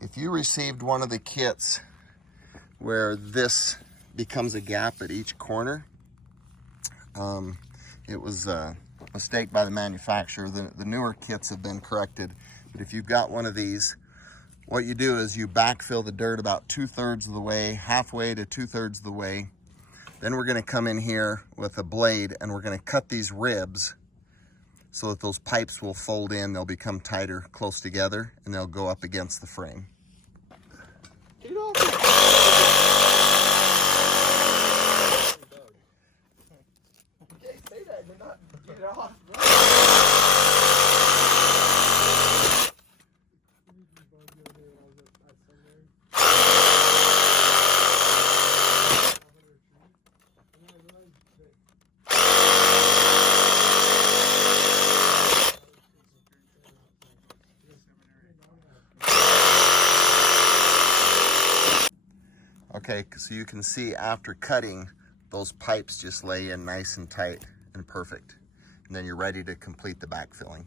If you received one of the kits where this becomes a gap at each corner, it was a mistake by the manufacturer. The newer kits have been corrected, but if you've got one of these, what you do is you backfill the dirt about 2/3 of the way, halfway to 2/3 of the way. Then we're gonna come in here with a blade and we're gonna cut these ribs so that those pipes will fold in, they'll become tighter, close together, and they'll go up against the frame. Get off. Okay, say that, you're not, get it off. Okay, so you can see after cutting, those pipes just lay in nice and tight and perfect. And then you're ready to complete the backfilling.